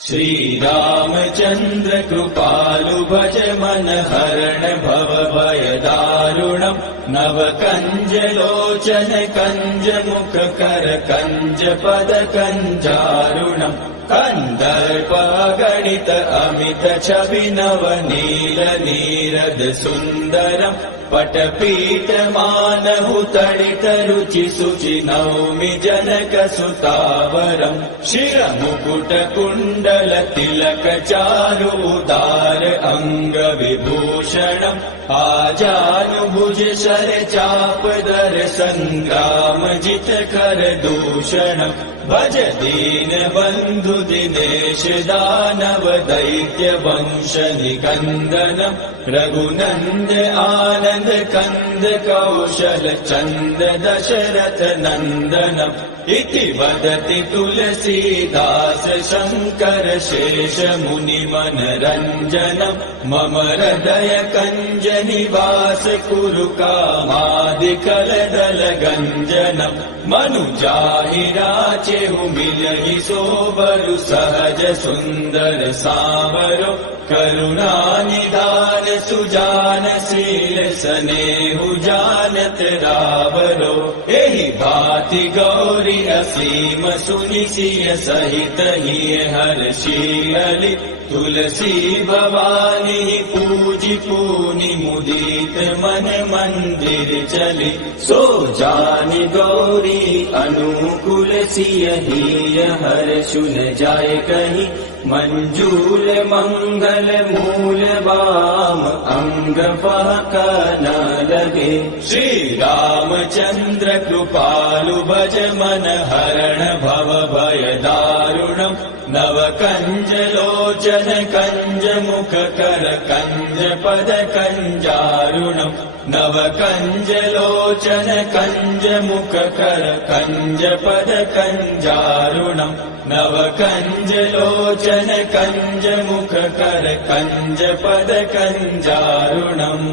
श्रीरामचन्द्र कृपालु भज मन हरण भव भय दारुणम् नव कंज लोचन कंज मुख कर कंज पद कंजारुणम् कंदर्प गणित अमित छवि नव नील नीरद सुन्दरम् पटपीठ मानहु तडित रुचि सुचि नौमि जनक सुतावरम् शिर मुकुट कुण्डल तिलक चारु उदार अंग विभूषणम् आजानुभुज शर चाप दर संग्राम जित कर दूषणम् भज दीन बंधु दिनेश दानव दैत्य वंश निकंदनम् रघुनंद आनंद कंद कौशल चंद दशरथ नंदनम् इति वदति तुलसीदास शंकर शेष मुनि मनरंजनम् मम हृदय कंज निवास कुरु कामादिकल दल गंजनम् मनुजाहि राचेहु मिलहि सोबरु सहज सुंदर सावरो करुणा निधान सुजान शील स्नेहु जानत रावरो एहि भाति गौरी असीम सुनि सिय सहित हिय हर्षियलि तुलसी भवानी पूजि पूनि मुदित मन मंदिर चली सो जानि गौरी अनुकूल सिय हिय हर्षुन जाय कहि मंजूल मंगल मूल वाम अंग फहक न लगे श्री रामचंद्र कृपालु भज मन हरण भव भय दारुणम् नव कंज लोचन कंज मुख कर कंज पद कंजारुणम् नव कंज लोचन कंज मुख कर कंज पद कंजारुणम् नव कंज लोचन कंज मुख कर कंज पद कंजारुणम्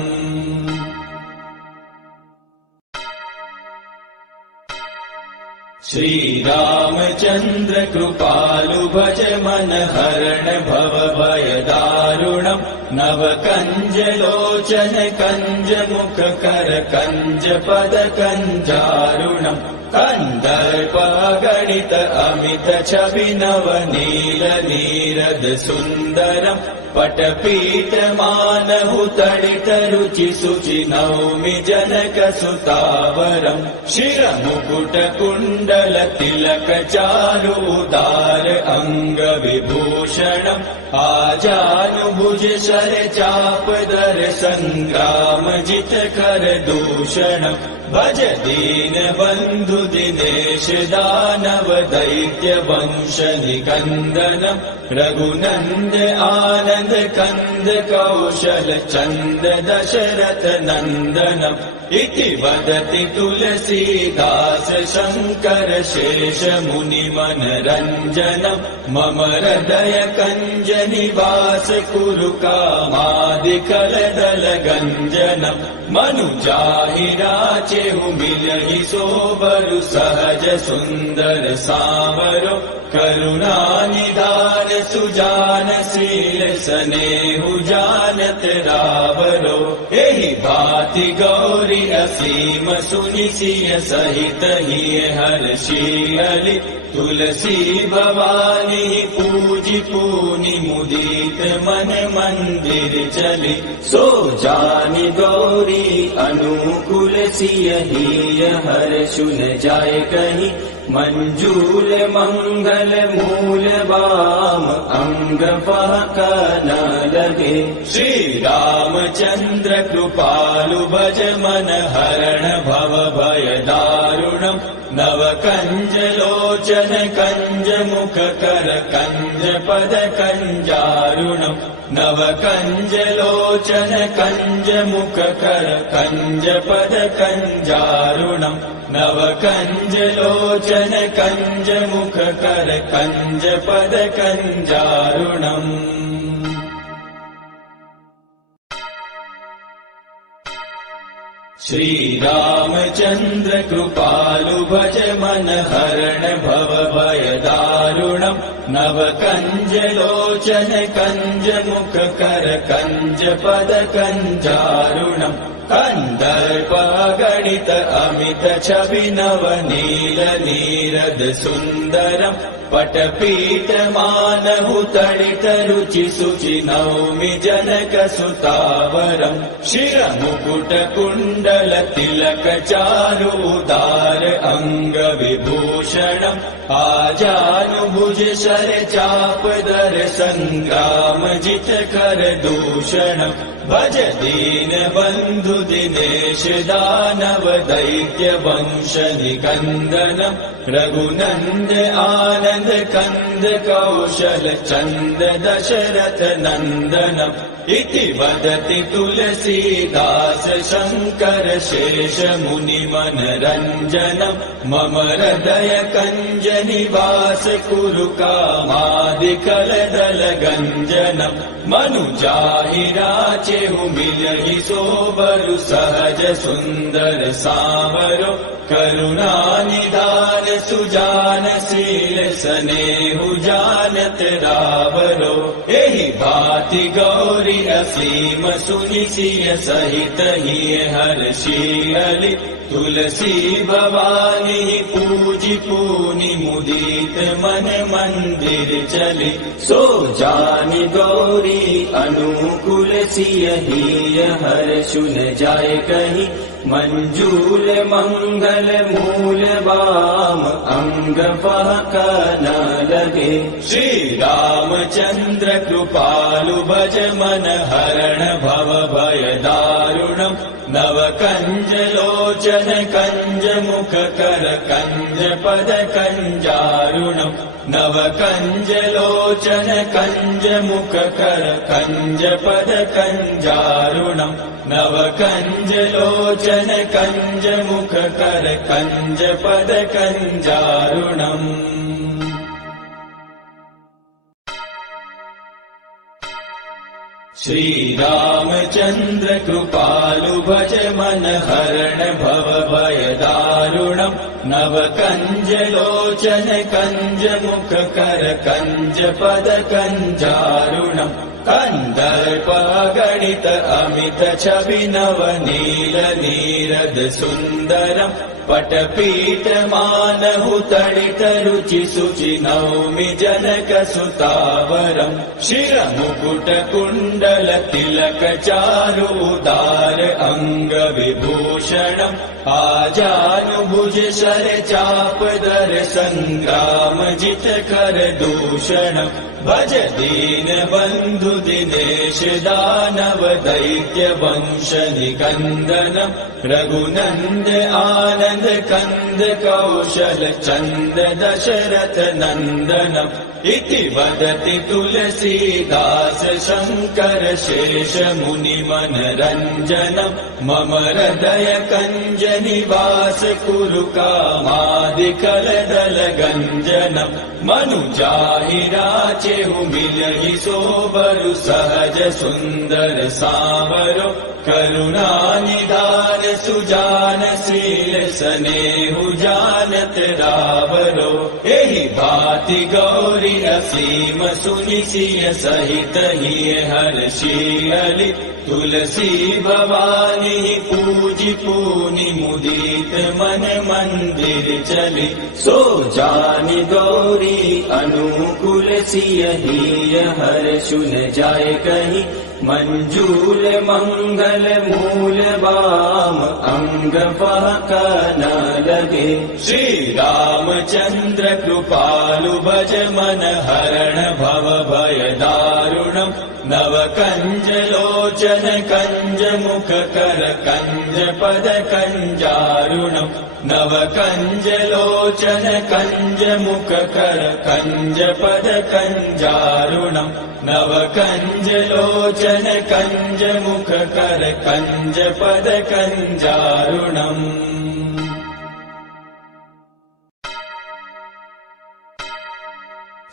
श्री रामचंद्र कृपालु भज मन हरण भव भय दारुणम् नव कंज लोचन कंज मुख कर कंज पद कंजारुणम् कंदर्प गणित अमित छवि नव नील नीरद सुन्दरम् पटपीठ मानहु तडित रुचि सुचि नौमि जनक सुतावरम् शिर मुकुट कुण्डल तिलक चारु उदार अंग विभूषणम् आजानुभुज शर चाप दर संग्राम जित कर दूषणम् भज दीन बंधु दिनेश दानव दैत्य वंश निकंदनम् रघुनंद आनंद कंद कौशल चंद दशरथ नंदनम् इति वदति तुलसीदास शंकर शेष मुनि मनरंजनम् मम हृदय कंज निवास कुरु कामादिकल दल गंजनम् मनुजाहि राचेहु मिलहि सोबरु सहज सुंदर सावरो करुणा निधान सुजान शील स्नेहु जानत रावरो एहि भाति गौरी असीम सुनि सिय सहित हिय हर्षियलि तुलसी भवानी पूजि पूनि मुदित मन मंदिर चली सो जानि गौरी अनुकूल सिय हिय हर्षुन जाय कहि मंजूल मंगल मूल वाम अंग फहक न लगे श्री रामचंद्र कृपालु भज मन हरण भव भय दारुणम् नव कंज लोचन कंज मुख कर कंज पद कंजारुणम् नव कंज लोचन कंज मुख कर कंज पद कंजारुणम् नव कंज लोचन कंज मुख कर कंज पद कंजारुणम् श्री रामचंद्र कृपालु भज मन हरण भव भय दारुणम् नव कञ्जलोचन कञ्जमुख कर कञ्जपद कञ्जारुणम् कन्दर्पगणित अमित छवि नव नील नीरद सुन्दरम् पटपीठ मानहु तडित रुचि शुचि नौमि जनक सुतावरम् शिरमुकुट कुण्डल तिलक चारु उदार अङ्ग विभूषणम् आजानुभुज शर चाप दर सङ्ग्राम जित कर दूषणम् भज दीन बन्धु दिनेश दानव दैत्य वंश निकन्दनम् रघुनन्द आनन्द कन्द कौशल चन्द दशरथ नन्दनम् इति वदति तुलसीदास शङ्कर शेष मुनि मनरञ्जनम् मम हृदय कञ्ज निवास कुरु कामादिकलदल गञ्जनम् मनुजाहि राचेहु मिलहि सोबरु सहज सुन्दर सावरो करुणा निधान सुजान शील स्नेहु जानत रावरो एहि भाति गौरी असीम सुनि सिय सहित हिय हर्षियलि तुलसी भवानी पूजि पूनि मुदित मन मंदिर चली सो जानि गौरी अनुकूल सिय हिय हर्षु न जाय कहि मंजूल मंगल मूल वाम अंग बहक न लगे श्री रामचंद्र कृपालु भज मन हरण भव भय दारुणम् नव कंज लोचन कंज मुख कर कंज पद कंजारुणम् नव कंज लोचन कंज मुख कर कंज पद कंजारुणम् नव कंज लोचन कंज मुख कर कंज पद कंजारुणम् श्री रामचंद्र कृपालु भज मन हरण भव भय दारुणम् नव कंज लोचन कंज मुख कर कंज पद कंजारुणम् कन्दर्पगणित अमित छवि नव नील नीरद सुन्दरम् पटपीठ मानहु तडित रुचि शुचि नौमि जनक सुतावरम् शिरमुकुट कुण्डल तिलक चारु उदार अङ्ग विभूषणम् आजानुभुज शर चाप दर सङ्ग्राम जित कर दूषणम् भज दीन बन्धु दिनेश दानव दैत्य वंश निकन्दनम् रघुनन्द आनन्द कन्द कौशल चन्द दशरथ नन्दनम् इति वदति तुलसीदास शङ्कर शेष मुनि मनरञ्जनम् मम हृदय कञ्ज निवास कुरु कामादिकलदल गञ्जनम् मनुजाहि राचेहु मिलहि सोबरु सहज सुन्दर सावरो करुणा निधान सुजान शील स्नेहु जानत रावरो एहि भाति गौरी असीम सुनि सिय सहित हिय हर्षियलि तुलसी भवानी पूजि पूनि मुदित मन मंदिर चली सो जानि गौरी अनुकूल सिय हिय हर्षु न जाय कहि मंजूल मंगल मूल वाम अंग बहक न लगे श्री रामचंद्र कृपालु भज मन हरण भव भय दारुणम् नव कंज लोचन कंज मुख कर कंज पद कंजारुणम् नव कंज लोचन कंज मुख कर कंज पद कंजारुणम् नव कंज लोचन कंज मुख कर कंज पद कंजारुणम्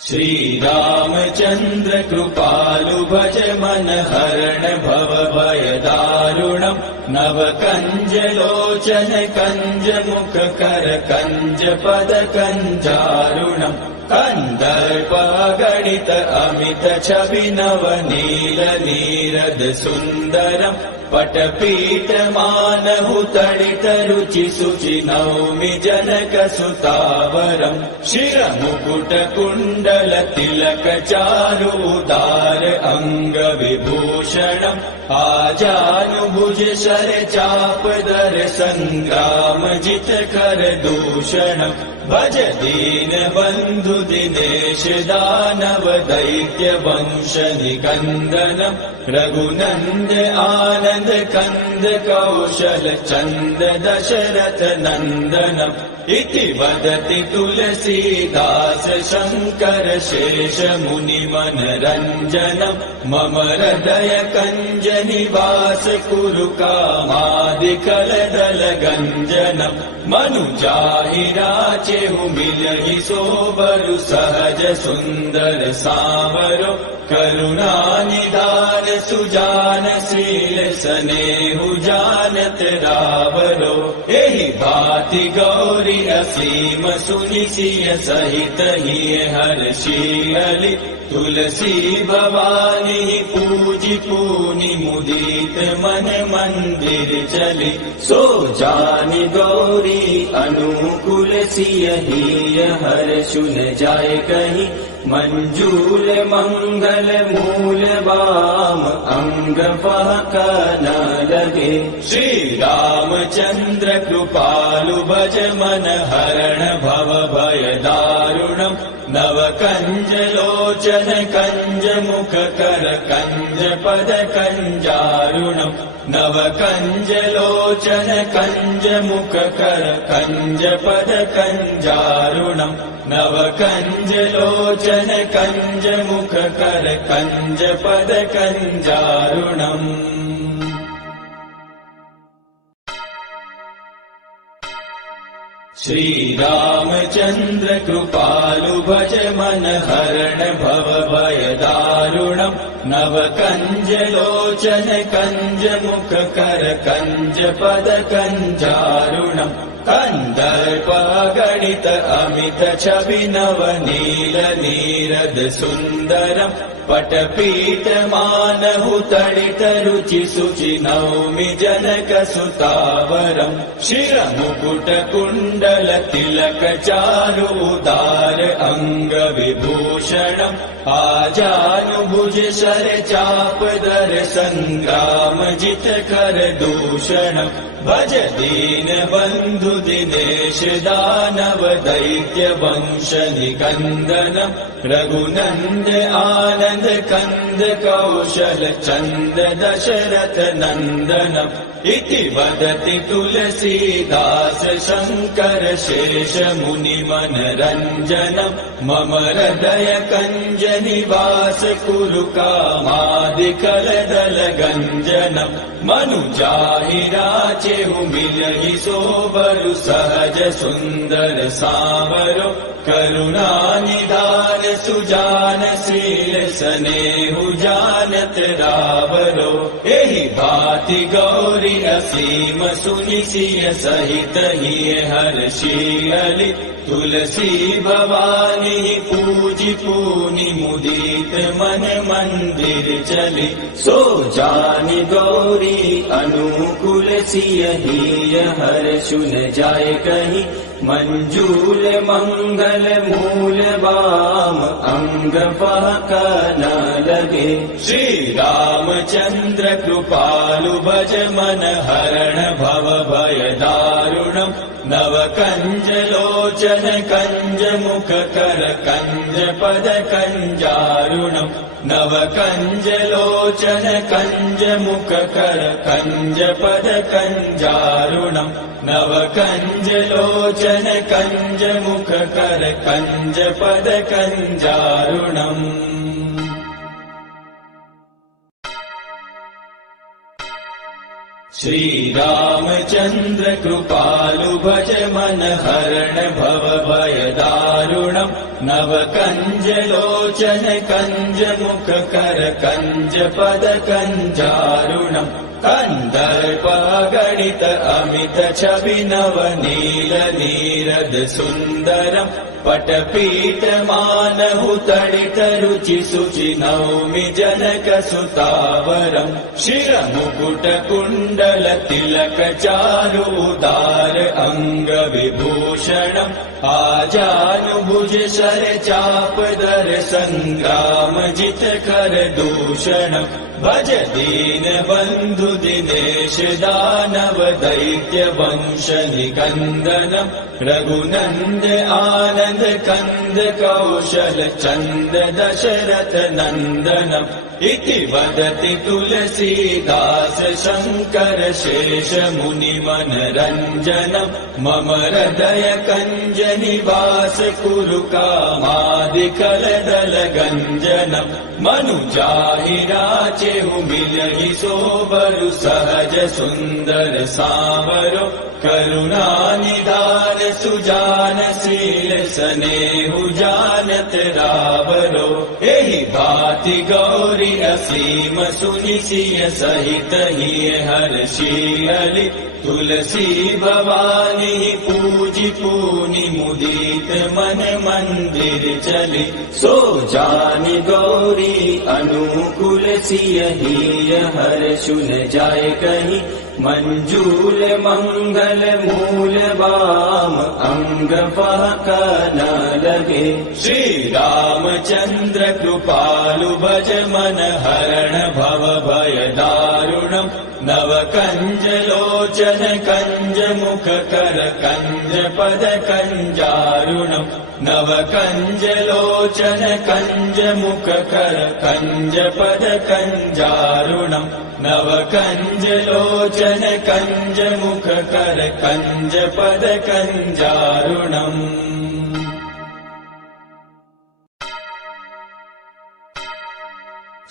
श्री रामचंद्र कृपालु भज मन हरण भव भय दारुणम् नव कंज लोचन कंज मुख कर कंज पद कंजारुणम् कन्दर्प गणित अमित छवि नव नील नीरद सुन्दरम् पटपीठ मानहु तडित रुचि शुचि नौमि जनक सुतावरम् शिर मुकुट कुण्डल तिलक चारु उदार अंग विभूषणम् आजानुभुज शर चाप दर संग्राम जित कर दूषणम् भज दीन बन्धु दिनेश दानव दैत्य वंश निकन्दनम् रघुनन्द आनन्द कन्द कौशल चन्द दशरथ नन्दनम् इति वदति तुलसीदास शङ्कर शेष मुनि मनरञ्जनम् मम हृदय कञ्ज निवास कुरु कामादिकलदल गञ्जनम् मनुजाहि राचेहु मिलहि सोबरु सहज सुन्दर सावरो करुणा निधान सुजान शील स्नेहु जानत रावरो एहि भाति गौरी असीम सुनि सिय सहित हिय हर्षियलि तुलसी भवानी पूजि पूनि मुदित मन मंदिर चली सो जानि गौरी अनुकूल सिय हिय हर्षु न जाय कहीं मंजूल मंगल मूल वाम अंग फहक न लगे श्री रामचंद्र कृपालु भज मन हरण भव भय दारुणम् नव कंज लोचन कंज मुख कर कंज पद कंजारुणम् नव कंज लोचन कंज मुख कर कंज पद कंजारुणम् नव कंज लोचन कंज मुख कर कंज पद कंजारुणम् श्री रामचंद्र कृपालु भज मन हरण भव भय दारुणम् नव कंज लोचन कंज मुख कर कंज पद कंजारुणम् कन्दर्प गणित अमित छवि नव नील नीरद सुन्दरम् पटपीठ मानहु तडित रुचि शुचि नौमि जनक सुतावरम् शिर मुकुट कुण्डल तिलक चारु उदार अंग विभूषणम् आजानुभुज शर चाप दर संग्राम जित कर दूषणम् भज दीन बन्धु दिनेश दानव दैत्य वंश निकन्दनम् रघुनन्द आनन्द कन्द कौशल चन्द दशरथ नन्दनम् इति वदति तुलसीदास शङ्कर शेष मुनि मनरञ्जनम् मम हृदय कञ्ज निवास कुरु कामादिकलदल गञ्जनम् मनुजाहि राचेहु मिलहि सोबरु सहज सुन्दर सावरो करुणा निधान सुजान शील स्नेहु जानत रावरो एहि भाति गौरी असीम सुनि सिय सहित हिय हर्षियलि तुलसी भवानी पूजि पूनि मुदित मन मंदिर चली सो जानि गौरी अनुकूल सिय हिय हर्षु न जाय कहीं मंजूल मंगल मूल वाम अंग फहक न लगे श्री रामचंद्र कृपालु भज मन हरण भव भय दारुणम् नव कंज लोचन कंज मुख कर कंज पद कंजारुणम् नव कंज लोचन कंज मुख कर कंज पद कंजारुणम् नव कंज लोचन कंज मुख कर कंज पद कंजारुणम् श्री रामचंद्र कृपालु भज मन हरण भव भय दारुणम् नव कंज लोचन कंज मुख कर कंज पद कंजारुणम् कन्दर्प गणित अमित छवि नव नील नीरद सुन्दरम् पटपीठ मानहु तडित रुचि शुचि नौमि जनक सुतावरम् शिरमुकुट कुण्डल तिलक चारु उदार अंग विभूषणम् आजानुभुज शर चाप दर संग्राम जित कर दूषणम् भज दीन बंधु दिनेश दानव दैत्य वंश निकंदनम् रघुनंद आनंद कंद कौशल चंद दशरथ नंदनम् इति वदति तुलसीदास शंकर शेष मुनि मनरंजनम् मम हृदय कंज निवास कुरु कामादिकल दल गंजनम् मनुजाहि राचेहु मिलहि सोबरु सहज सुंदर सावरो करुणा निधान सुजान शील स्नेहु जानत रावरो एहि भाति गौरी असीम सुनि सिय सहित हिय हर्षियलि तुलसी भवानी पूजि पूनि मुदित मन मंदिर चली सो जानि गौरी अनुकूल सिय हिय हर्षुन जाय कहीं मंजूल मंगल मूल बाम अंग फहक न लगे श्री रामचंद्र कृपालु भज मन हरण भव भय दारुणम् नव कंज लोचन कंज मुख कर कंज पद कंजारुणम् नव कंज लोचन कंज मुख कर कंज पद कंजारुणम् नव कंज लोचन कंज मुख कर कंज पद कंजारुणम्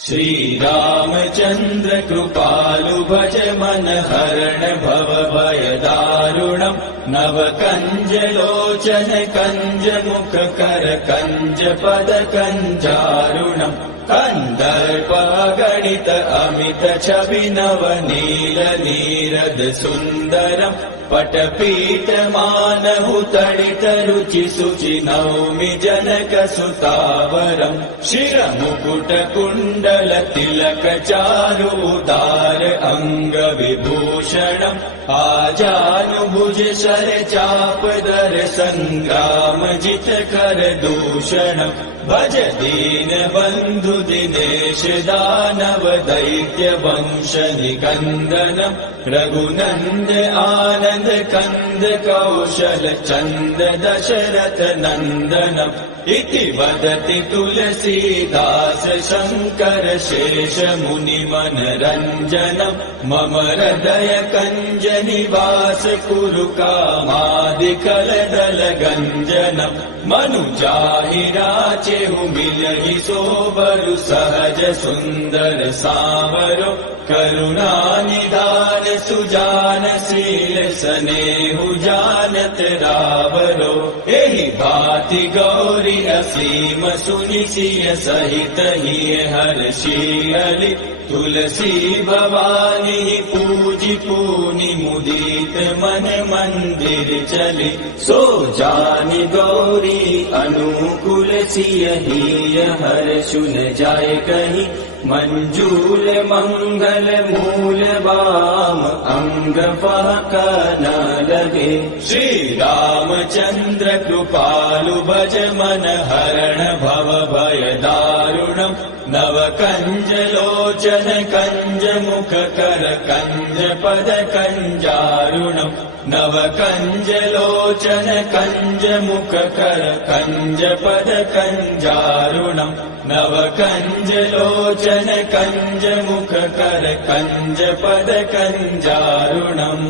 श्री रामचंद्र कृपालु भज मन हरण भव भय दारुणम् नव कंज लोचन कंज मुख कर कंज पद कंजारुणम् कंदर्प गणित अमित छवि नव नील नीरद सुंदरम् पटपीठ मानहु तडित रुचि शुचि नौमि जनक सुतावरम् शिरमुकुट कुण्डल तिलक चारु उदार अंग विभूषणम् आजानुभुज शर चाप दर संग्राम जित कर दूषणम् भज दीन बंधु दिनेश दानव दैत्य वंश निकंदनम् रघुनंद आनंद कंद कौशल चंद दशरथ नंदनम् इति वदति तुलसीदास शंकर शेष मुनि मनरंजनम् मम हृदय कंज निवास कुरु कामादिकल दल गंजनम् मनुजाहि राचेहु मिलहि सोबरु सहज सुंदर सावरो करुणा निधान सुजान शील स्नेहु जानत रावरो एहि भाति गौरी असीम सुनि सिय सहित हिय हर्षियलि तुलसी भवानी पूजि पूनि मुदित मन मंदिर चली सो जानि गौरी अनुकूल सिय हिय हर्षुन जाय कहीं मंजूल मंगल मूल बाम अंग फहक न लगे श्री रामचंद्र कृपालु भज मन हरण भव भय दारुणम् नव कंज लोचन कंज मुख कर कंज पद कंजारुणम् नव कंज लोचन कंज मुख कर कंज पद कंजारुणम् नव कंज लोचन कंज मुख कर कंज पद कंजारुणम्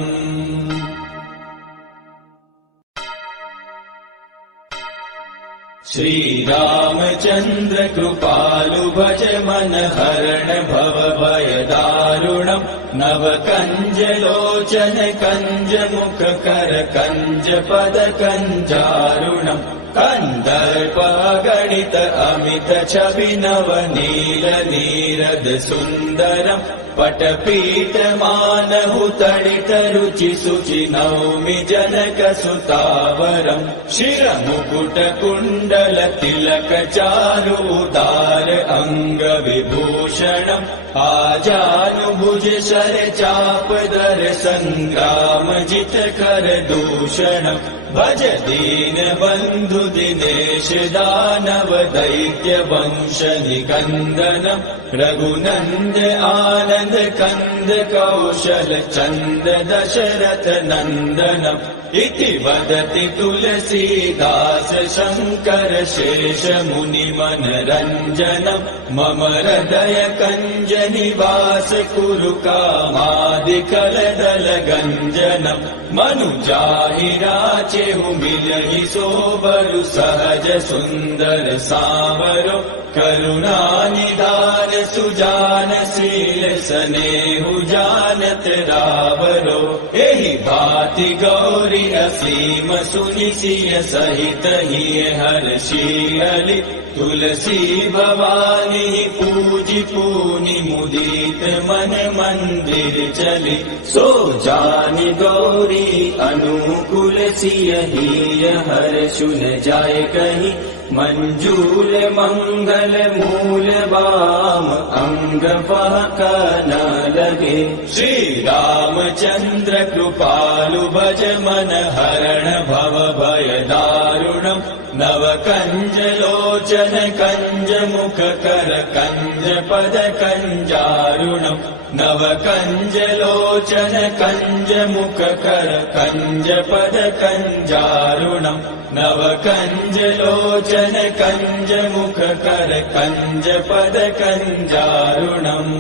श्री रामचंद्र कृपालु भज मन हरण भव भय दारुणम् नव कंज लोचन कंज मुख कर कंज पद कंजारुणम् कंदर्प गणित अमित छवि नव नील नीरद सुंदरम् पटपीठमानहु तडितरुचि शुचि नौमि जनकसुतावरम् शिरमुकुटकुण्डल तिलक चारुदार अङ्गविभूषणम् आजानुभुज शर चापदर सङ्ग्राम जितकर दूषणम् भज दीन बन्धु दिनेश दानव दैत्य वंश निकन्दनम् रघुनन्द आनन्द कन्द कौशल चन्द दशरथ नन्दनम् इति वदति तुलसीदास शङ्कर शेष मुनि मनरञ्जनम् मम हृदय कञ्ज निवास कुरु कामादिकलदल गञ्जनम् मनुजाहि राचेहु मिलहि सोबरु सहज सुन्दर सावरो करुणा निदान सुजान शील स्नेहु जानत रावरो एहि भाति गौरी असीम सुनि सिय सहित हिय हर्षियलि तुलसी भवानी पूजि पूनि मुदित मन मंदिर चली सो जानि गौरी अनुकूल सिय हिय हर्षुन जाय कहि मंजूल मंगल मूल वाम अंग बहक न लगे श्री रामचंद्र कृपालु भज मन हरण भव भय दारुणम् नव कंज लोचन कंज मुख कर कंज पद कंजारुणम् नव कंज लोचन कंज मुख कर कंज पद कंजारुणम् नव कंज लोचन कंज मुख कर कंज पद कंजारुणम्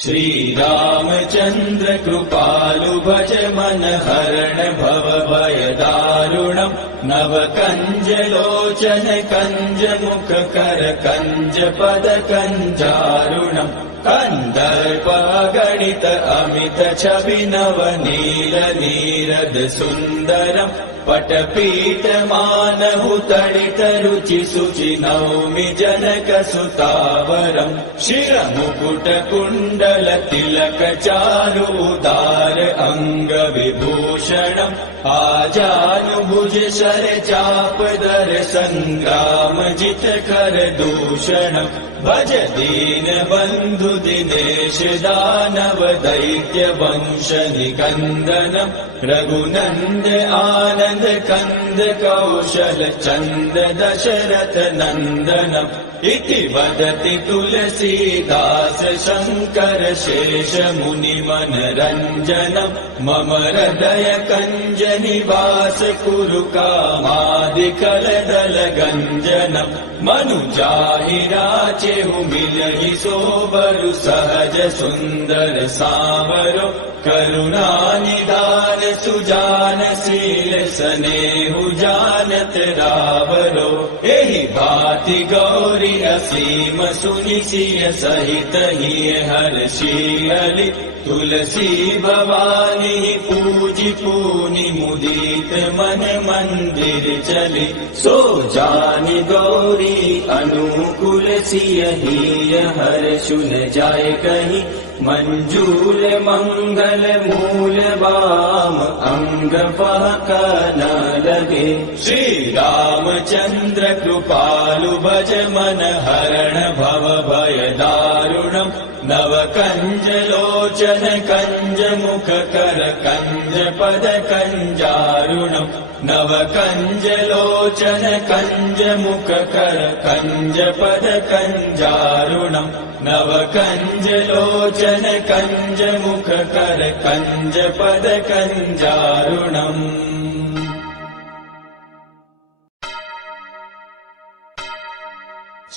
श्री रामचंद्र कृपालु भज मन हरण भव भय दारुणम् नव कंज लोचन कंज मुख कर कंज पद कंजारुणम् कंदर्प गणित अमित छवि नव नील नीरद सुंदरम् पटपीठ मानहु तडित रुचि शुचि नौमि जनक सुतावरम् शिरमुकुट कुण्डल तिलक चारुदार अंग विभूषणम् आजानुभुज शर चापदर संग्राम जित कर दूषणम् भज दीन बन्धु दिनेश दानव दैत्य वंश निकन्दनम् रघुनन्द आनन्द कन्द कौशल चन्द दशरथ नन्दनम् इति वदति तुलसीदास शङ्कर शेष मुनि मनरञ्जनम् मम हृदय कञ्ज निवास कुरु कामादिकलदल गञ्जनम् मनुजाहि राचेहु मिलहि सोबरु सहज सुन्दर सावरो करुणा निदान सुजान शील स्नेहु जानत रावरो एहि भाति गौरी असीम सुनि सिय सहित हिय हर्षियलि तुलसी भवानी पूजि पूनि मुदित मन मंदिर चली सो जानि गौरी अनुकूल सिय हिय हर्षुन जाय कहि मंजूल मंगल मूल वाम अंग बहक न लगे श्री रामचंद्र कृपालु भज मन हरण भव भय दारुणम् नव कंज लोचन कंज मुख कर कंज पद कंजारुणम् नव कंज लोचन कंज मुख कर कंज पद कंजारुणम् नव कंज लोचन कंज मुख कर कंज पद कंजारुणम्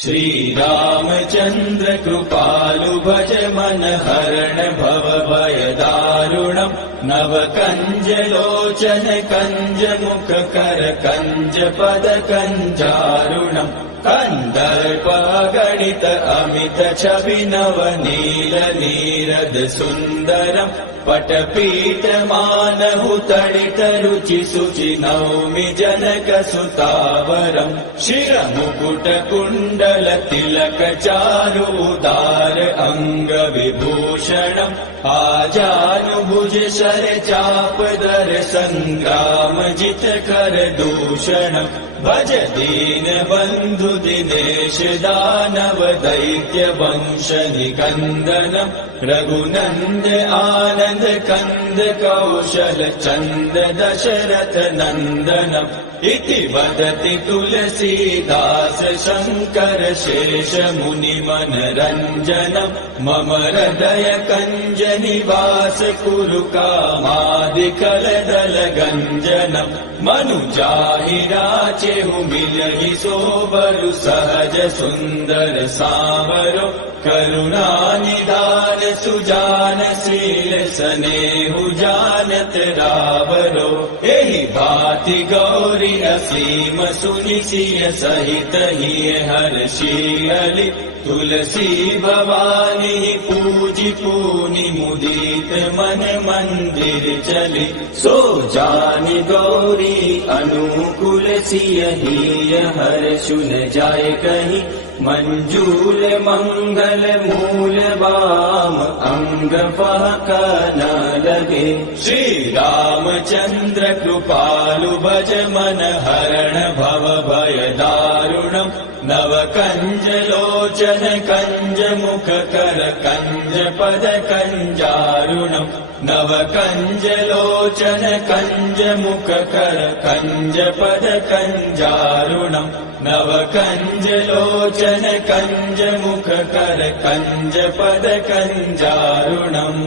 श्री रामचंद्र कृपालु भज मन हरण भव भय दारुणम् नव कंज लोचन कंज मुख कर कंज पद कंजारुणम् कन्दर्प गणित अमित छवि नवनील नीरद सुन्दरम् पटपीठ मानहु तडित रुचि शुचि नौमि जनक सुतावरम् शिरमुकुट कुण्डल तिलक चारु उदार अङ्ग विभूषणम् आजानुभुज शर चाप दर सङ्ग्राम जित कर दूषणम् भज दीन बन्धु दिनेश दानव दैत्य वंश निकन्दनम् रघुनन्द आनन्द कन्द कौशल चन्द दशरथ नन्दनम् इति वदति तुलसीदास शङ्कर शेष मुनि मनरञ्जनम् मम हृदय कञ्ज निवास कुरु कामादिकलदल गञ्जनम् मनुजाहि राचेहु मिलहि सोबरु सहज सुन्दर सावरो करुणा निदान सुजान शील स्नेहु जानत रावरो एहि भाति गौरी असीम सुनि सिय सहित हिय हर्षियलि तुलसी भवानी पूजि पूनि मुदित मन मंदिर चली सो जानि गौरी अनुकूल सिय हिय हर्षु न जाय कहीं मंजूल मंगल मूल बाम अंग फहक न लगे श्री रामचंद्र कृपालु भज मन हरण भव भय दारुणम् नव कंज लोचन कंज मुख कर कंज पद कंजारुणम् नव कंज लोचन कंज मुख कर कंज पद कंजारुणम् नव कंज लोचन कंज मुख कर कंज पद कंजारुणम्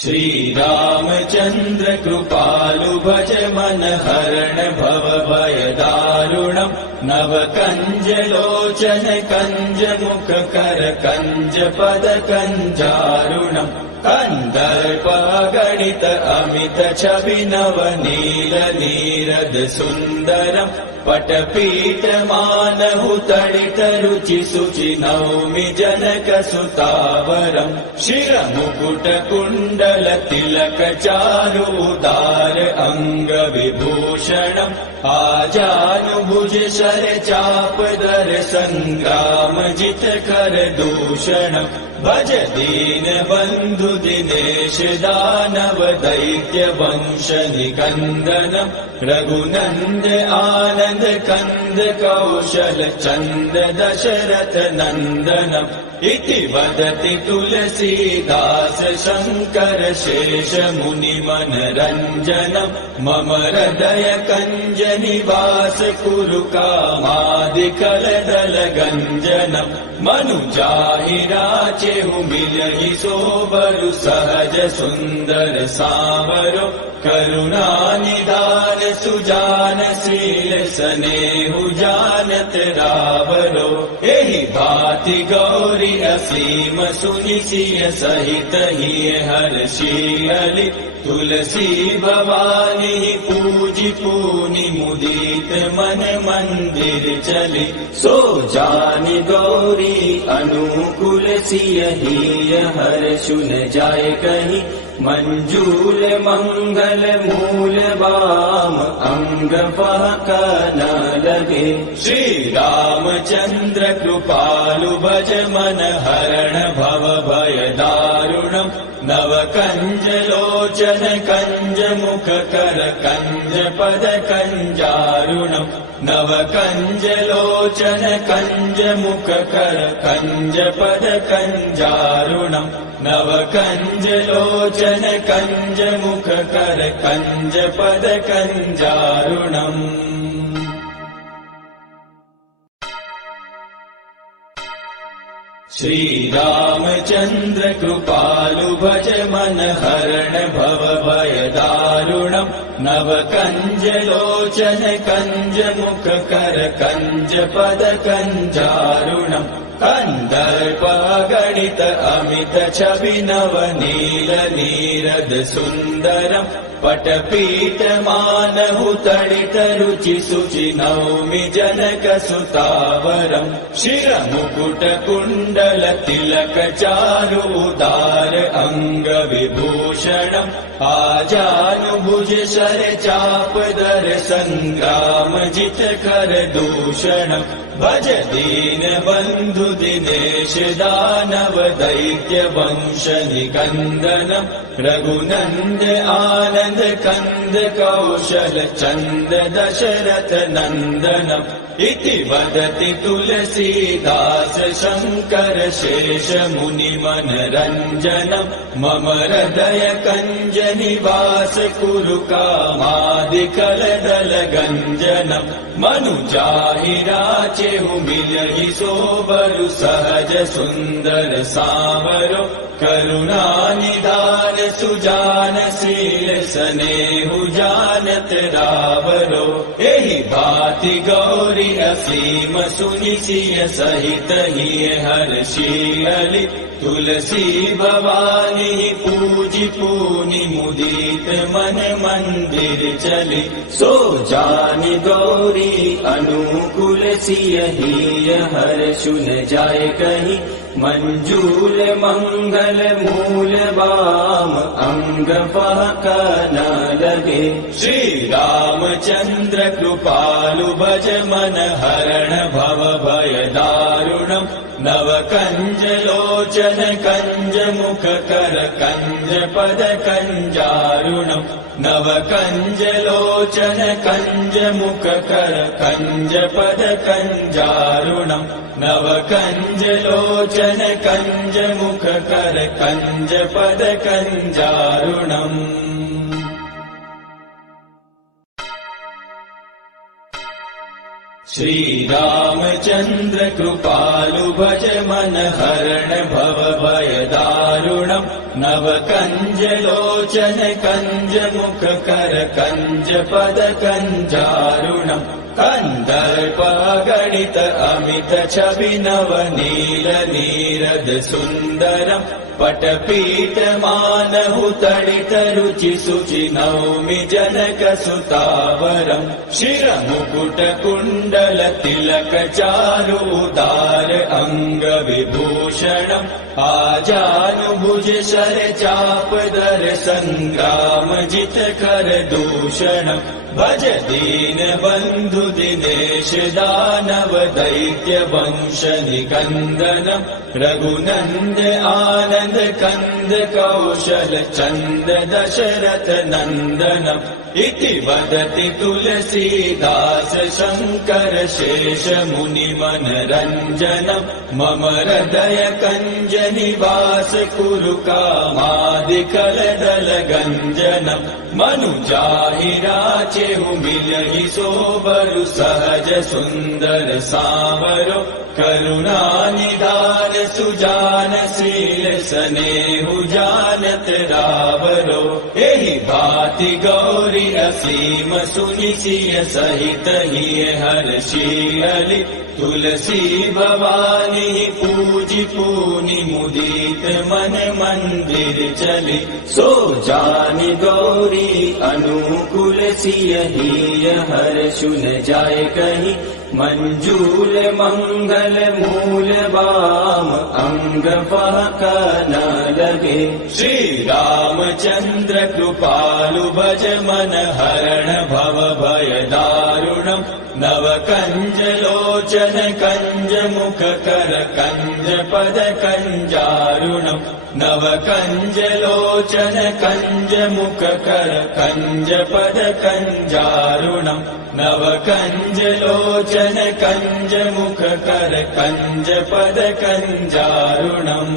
श्री रामचंद्र कृपालु भज मन हरण भव भय दारुणम् नव कंज लोचन कंज मुख कर कंज पद कंजारुणम् कन्दर्प गणित अमित छवि नवनील नीरद सुन्दरम् पटपीठ मानहु तडित रुचि शुचि नौमि जनक सुतावरम् शिरमुकुट कुण्डल तिलक चारु उदार अङ्ग विभूषणम् आजानुभुज शर चाप दर सङ्ग्राम जित कर दूषणम् भज दीन बन्धु दिनेश दानव दैत्य वंश निकन्दनम् रघुनन्द आनन्द कन्द कौशल चन्द दशरथ नन्दनम् इति वदति तुलसीदास शङ्कर शेष मुनि मनरञ्जनम् मम हृदय कञ्ज निवास कुरु कामादिकलदल गञ्जनम् मनुजाहि राचेहु मिलहि सोबरु सहज सुन्दर सावरो करुणा निदान सुजान शील स्नेहु जानत रावरो एहि भाति गौरी असीम सुनि सिय सहित हिय हर्षियलि तुलसी भवानी पूजि पूनि मुदित मन मंदिर चली सो जानि गौरी अनुकूल सिय हिय हर्षु न जाय कहीं मंजूल मंगल मूल बाम अंग फहक न लगे श्री रामचंद्र कृपालु भज मन हरण भव भय दारुणम् नव कंज लोचन कंज मुख कर कंज पद कंजारुणम् नव कंज लोचन कंज मुख कर कंज पद कंजारुणम् नव कंज लोचन कंज मुख कर कंज पद कंजारुणम् श्री रामचंद्र कृपालु भज मन हरण भव भय दारुणम् नव कंज लोचन कंज मुख कर कंज पद कंजारुणम् कन्दर्पगणित अमित छवि नव नील नीरद सुन्दरम् पटपीठ मानहु तडित रुचि शुचि नौमि जनक सुतावरम् शिरमुकुट कुण्डल तिलक चारु उदार अङ्ग विभूषणम् आजानुभुज शर चाप दर संग्राम जित कर दूषणम् भज दीन बन्धु दिनेश दानव दैत्य वंश निकन्दनम् रघुनन्द आनन्द कन्द कौशल चन्द दशरथ नन्दनम् इति वदति तुलसीदास शङ्कर शेष मुनि मनरञ्जनम् मम हृदय कञ्ज निवास कुरु कामादिकलदल गञ्जनम् मनुजाहि राचेहु मिलहि सोबरु सहज सुन्दर सावरो करुणा निधान सुजान शील स्नेहु जानत रावरो एहि भाति गौरी असीम सुनि सिय सहित हिय हर्षियलि तुलसी भवानी पूजि पूनि मुदित मन मंदिर चली सो जानि गौरी अनुकूल सिय हिय हर्षु न जाय कहीं मंजूल मंगल मूल वाम अंग फहक न लगे श्री रामचंद्र कृपालु भज मन हरण भव भय दारुणम् नव कंज लोचन कंज मुख कर कंज पद कंजारुणम् नव कंज लोचन कंज मुख कर कंज पद कंजारुणम् नव कंज लोचन कंज मुख कर कंज पद कंजारुणम् श्री रामचंद्र कृपालु भज मन हरण भव भय दारुणम् नव कंज लोचन कंज मुख कर कंज पद कंजारुणम् कन्दर्पगणित अमित छवि नव नील नीरद सुन्दरम् पटपीठ मानहु तडित रुचि शुचि नौमि जनक सुतावरम् शिरमुकुट कुण्डल तिलक चारु उदार अङ्ग विभूषणम् आजानुभुज शर चाप दर संग्राम जित कर दूषणम् भज दीन बन्धु दिनेश दानव दैत्य वंश निकन्दनम् रघुनन्द आनन्द कन्द कौशल चन्द दशरथ नन्दनम् इति वदति तुलसीदास शङ्कर शेष मुनि मनरञ्जनम् मम हृदय कञ्ज निवास कुरु कामादिकलदल गञ्जनम् मनुजाहि राचेहु मिलहि सोबरु सहज सुन्दर सावरो करुणा निधान सुजान शील स्नेहु जानत रावरो एहि भाति गौरी असीम सुनि सिय सहित हिय हर्षियलि तुलसी भवानी पूजि पूनि मुदित मन मंदिर चली सो जानि गौरी अनुकूल सिय हिय हर्षु न जाय कहीं मंजूल मंगल मूल वाम अंग फहक न लगे श्री रामचंद्र कृपालु भज मन हरण भव भय दारुणम् नव कंज लोचन कंज मुख कर कंज पद कंजारुणम् नव कंज लोचन कंज मुख कर कंज पद कंजारुणम् नव कंज लोचन कंज मुख कर कंज पद कंजारुणम्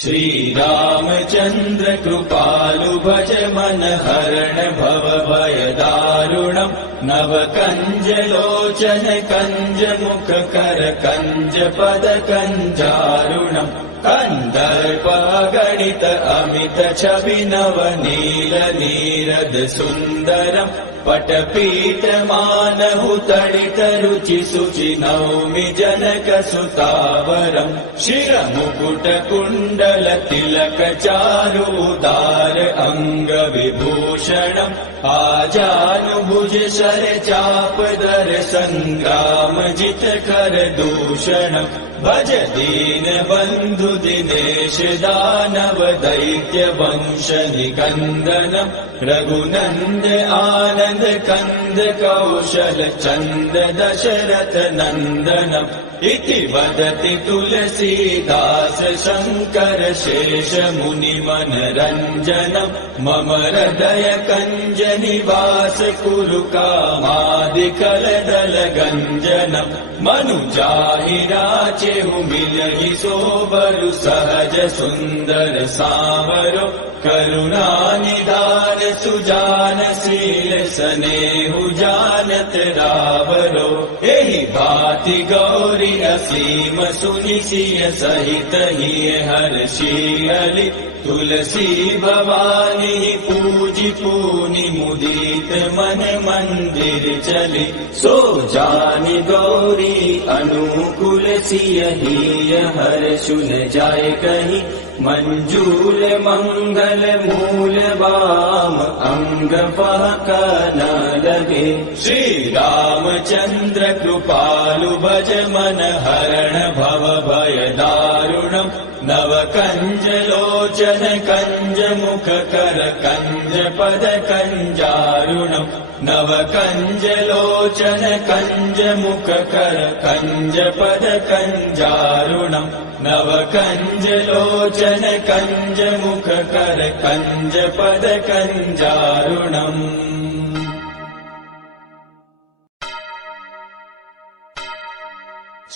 श्री रामचंद्र कृपालु भज मन हरण भव भय दारुणम् नव कंज लोचन कंज मुख कर कंज पद कंजारुणम् कन्दर्पगणित अमित छवि नव नील नीरद सुन्दरम् पटपीठमानहु तडितरुचि शुचि नौमि जनकसुतावरम् शिरमुकुटकुण्डल तिलक चारुदार अङ्गविभूषणम् आजानुभुज शर चापदर सङ्ग्राम जितकर दूषणम् भज दीन बन्धु दिनेश दानव दैत्य वंश निकन्दनम् रघुनन्द आनन्द कन्द कौशल चन्द दशरथ नन्दनम् इति वदति तुलसीदास शङ्कर शेष मुनि मनरञ्जनम् मम हृदय कञ्ज निवास कुरु कामादिकलदल गञ्जनम् मनुजाहि राचेहु मिलहि सोबरु सहज सुन्दर सावरो करुणा निधान सुजान शील स्नेहु जानत रावरो एहि भाति गौरी असीम सुनि सिय सहित हिय हर्षियलि तुलसी भवानी पूजि पूनि मुदित मन मंदिर चली सो जानि गौरी अनुकूल सिय हिय हर्षुन जाय कहि मंजूल मंगल मूल वाम अंग पहक न लगे श्री रामचंद्र कृपालु भज मन हरण भव भय दारुणम् नव कंज लोचन कंज मुख कर कंज पद कंजारुणम् नव कंज लोचन कंज मुख कर कंज पद कंजारुणम् नव कंज लोचन कंज मुख कर कंज पद कंजारुणम्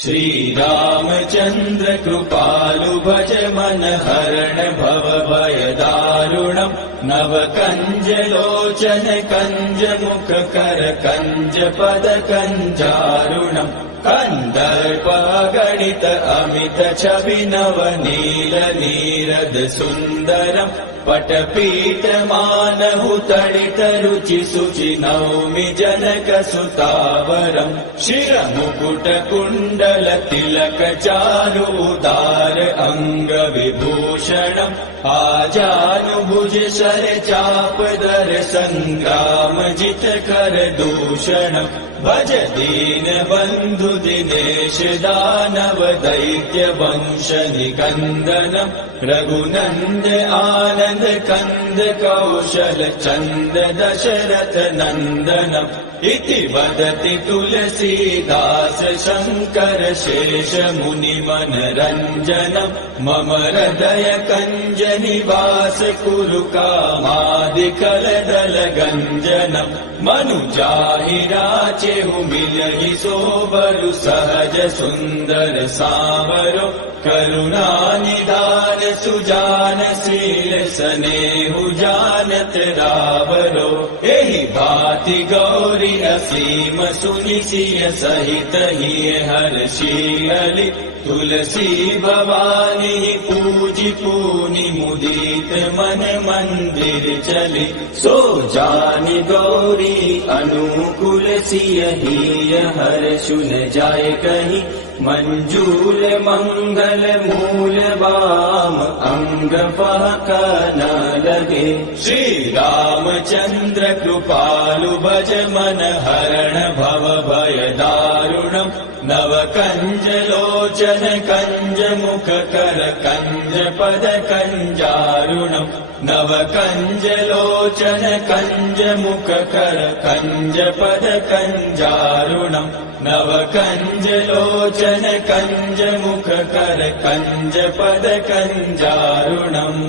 श्री रामचंद्र कृपालु भज मन हरण भव भय दारुणम् नव कंज लोचन कंज मुख कर कंज पद कंजारुणम् कंदर्प गणित अमित छवि नव नील नीरद सुंदरम् पटपीठ मानहु तडित रुचि शुचि नौमि जनक सुतावरम् शिर मुकुट कुण्डल तिलक चारुदार अंग विभूषणम् आजानुभुज शर चापदर संग्राम जित कर दूषणम् भज दीन बन्धु दिनेश दानव दैत्य वंश निकन्दनम् रघुनन्द आनन्द कन्द कौशल चन्द दशरथ नन्दनम् इति वदति तुलसीदास शङ्कर शेष मुनि मनरञ्जनम् मम हृदय कञ्ज निवास कुरु कामादिकलदल गञ्जनम् मनुजाहि राचेहु मिलहि सोबरु सहज सुन्दर सावरो करुणा निधान सुजान शील स्नेहु जानत रावरो एहि भाति गौरी असीम सुनि सिय सहित हिय हर्षियलि तुलसी भवानी पूजि पूनि मुदित मन मंदिर चली सो जानि गौरी अनुकूल सिय हिय हर्षुन जाय कहि मंजूल मंगल मूल वाम अंग पहक न लगे श्री रामचंद्र कृपालु भज मन हरण भव भय दारुणम् नव कंज लोचन कंज मुख कर कंज पद कंजारुणम् नव कंज लोचन कंज मुख कर कंज पद कंजारुणम् नव कंज लोचन कंज मुख कर कंज पद कंजारुणम्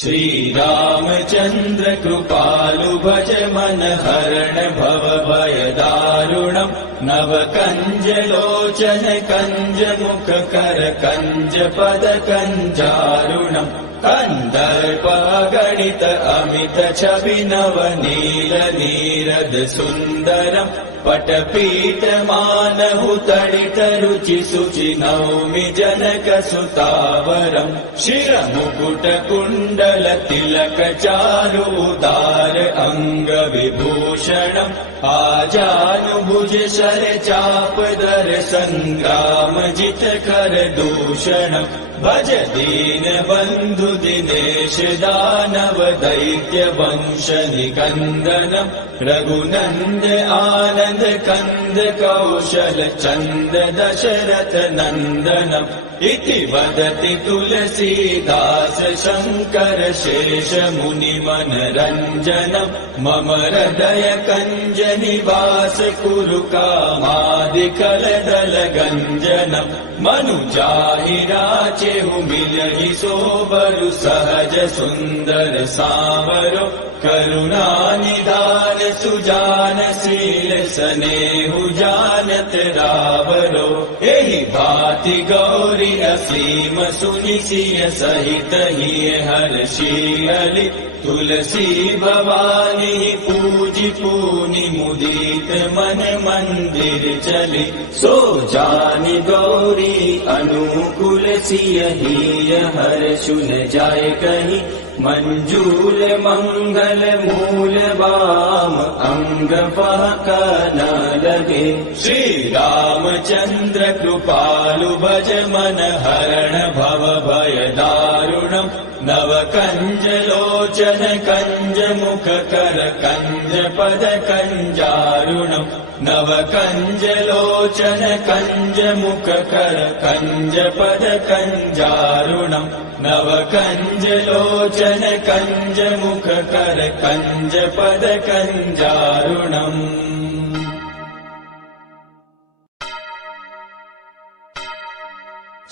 श्री रामचंद्र कृपालु भज मन हरण भव भय दारुणम् नव कंज लोचन कंज मुख कर कंज पद कंजारुणम् कन्दर्प गणित अमित छवि नव नील नीरद सुन्दरम् पटपीठ मानहु तडित रुचि शुचि नौमि जनक सुतावरम् शिर मुकुट कुण्डल तिलक चारु उदार अंग विभूषणम् आजानुभुज शर चाप दर संग्राम जित कर दूषणम् भज दीन बंधु दिनेश दानव दैत्य वंश निकंदनम् रघुनंद आनंद कंद कौशल चंद दशरथ नंदनम् इति वदति तुलसीदास शंकर शेष मुनि मनरंजनम् मम हृदय कंज निवास कुरु कामादिकल दल गंजनम् मनुजाहि राचेहु मिलहि सोबरु सहज सुंदर सावरो करुणा निधान सुजान शील स्नेहु जानत रावरो एहि भांति गौरी असीम सुनि सिय सहित हिय हर्षियलि तुलसी भवानी पूजि पूनि मुदित मन मंदिर चली सो जानि गौरी अनुकूल सिय हिय हर्षु न जाय कहीं मंजूल मंगल मूल वाम अंग फहक न लगे श्री रामचंद्र कृपालु भज मन हरण भव भय दारुणम् नव कंज लोचन कंज मुख कर कंज पद कंजारुणम् नव कंज लोचन कंज मुख कर कंज पद कंजारुणम् नव कंज लोचन कंज मुख कर कंज पद कंजारुणम्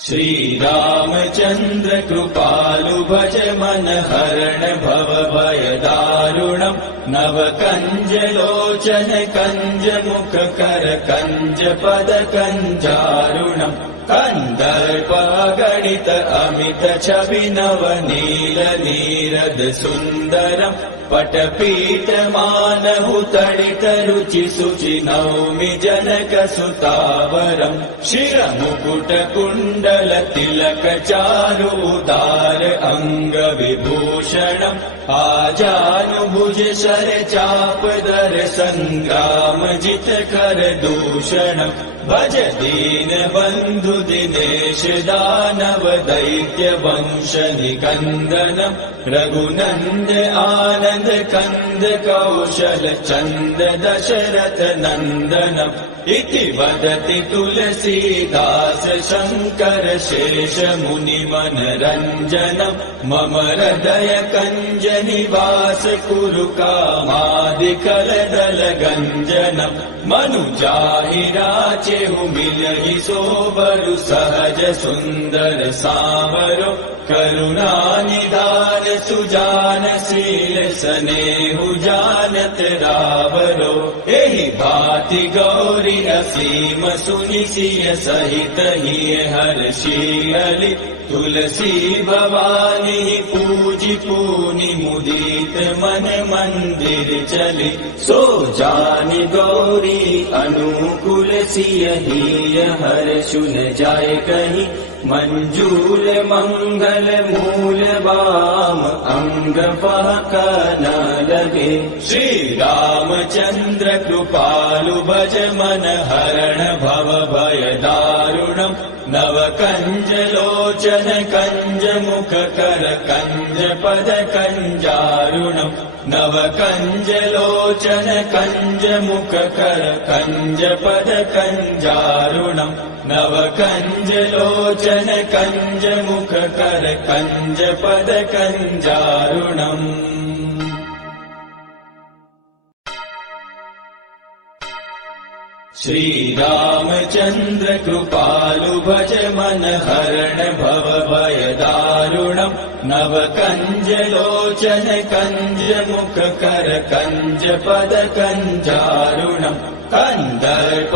श्री रामचंद्र कृपालु भज मन हरण भव भय दारुणम् नव कंज लोचन कंज मुख कर कंज पद कंजारुणम् कन्दर्प गणित अमित छवि नव नील नीरद सुन्दरम् पटपीठ मानहु तडित रुचि शुचि नौमि जनक सुतावरम् शिर मुकुट कुण्डल तिलक चारु उदार अंग विभूषणम् आजानुभुज शर चाप दर संग्राम जित कर दूषणम् भज दीन बंधु दिनेश दानव दैत्य वंश निकंदनम् रघुनंद आनंद कंद कौशल चंद दशरथ नंदनम् इति वदति तुलसीदास शंकर शेष मुनि मनरंजनम् मम हृदय कंज निवास कुरु कामादिकल दल गंजनम् मनुजाहि राचेहु मिलहि सोबरु सहज सुंदर सावरो करुणा निधान सुजान शील स्नेहु जानत रावरो एहि भांति गौरी असीम सुनि सिय सहित हिय हर्षियलि तुलसी भवानी पूजि पूनि मुदित मन मंदिर चली सो जानि गौरी अनुकूल सिय हिय हर्षु न जाय कहीं मंजूल मंगल मूल वाम अंग फहक न लगे श्री रामचंद्र कृपालु भज मन हरण भव भय दारुणम् नव कंज लोचन कंज मुख कर कंज पद कंजारुणम् नव कंज लोचन कंज मुख कर कंज पद कंजारुणम् नव कंज लोचन कंज मुख कर कंज पद कंजारुणम् श्री रामचंद्र कृपालु भज मन हरण भव भय दारुणम् नव कंज लोचन कंज मुख कर कंज पद कंजारुणम् कन्दर्प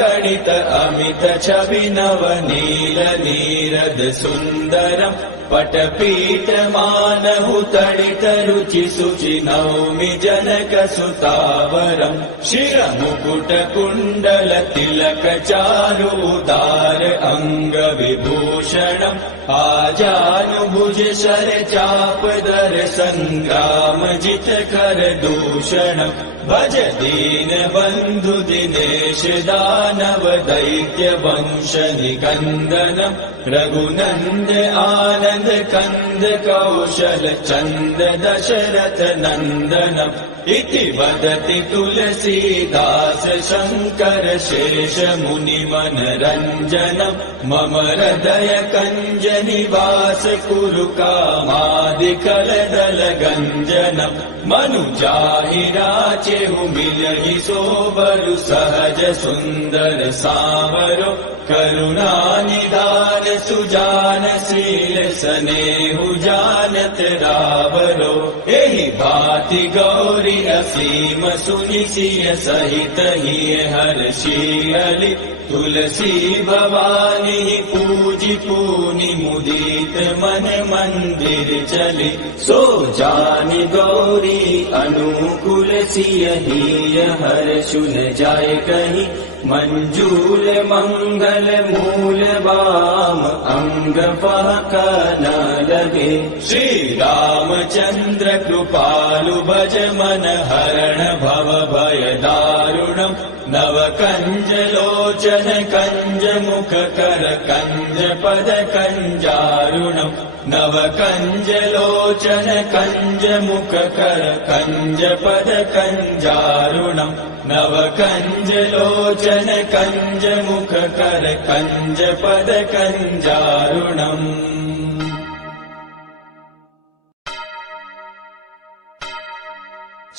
गणित अमित छवि नव नील नीरद सुन्दरम् पटपीठ मानहु तडित रुचि शुचि नौमि जनक सुतावरम् शिरमुकुट कुण्डल तिलक चारु उदार अंग विभूषणम् आजानुभुज शर चाप दर संग्राम जित कर दूषणम् भज दीन बंधु दिनेश दानव दैत्य वंश निकंदनम् रघुनंद आनंद कंद कौशल चंद दशरथ नंदनम् इति वदति तुलसीदास शंकर शेष मुनि मनरंजनम् मम हृदय कंज निवास कुरु कामादिकल दल गंजनम् मनुजाहि राचेहु मिलहि सोबरु सहज सुंदर सावरो करुणा निधान सुजान शील सनेहु जानत रावरो एहि भांति गौरी असीम सुनि सिय सहित हिय हर्षियलि तुलसी भवानी पूजि पूनि मुदित मन मंदिर चली सो जानि गौरी अनुकूल सिय हिय हर्षु न जाय कहीं मंजूल मंगल मूल वाम अंग फहक न लगे श्री रामचंद्र कृपालु भज मन हरण भव भय दारुणम् नव कंज लोचन कंज मुख कर कंज पद कंजारुणम् नव कंज लोचन कंज मुख कर कंज पद कंजारुणम् नव कंज लोचन कंज मुख कर कंज पद कंजारुणम्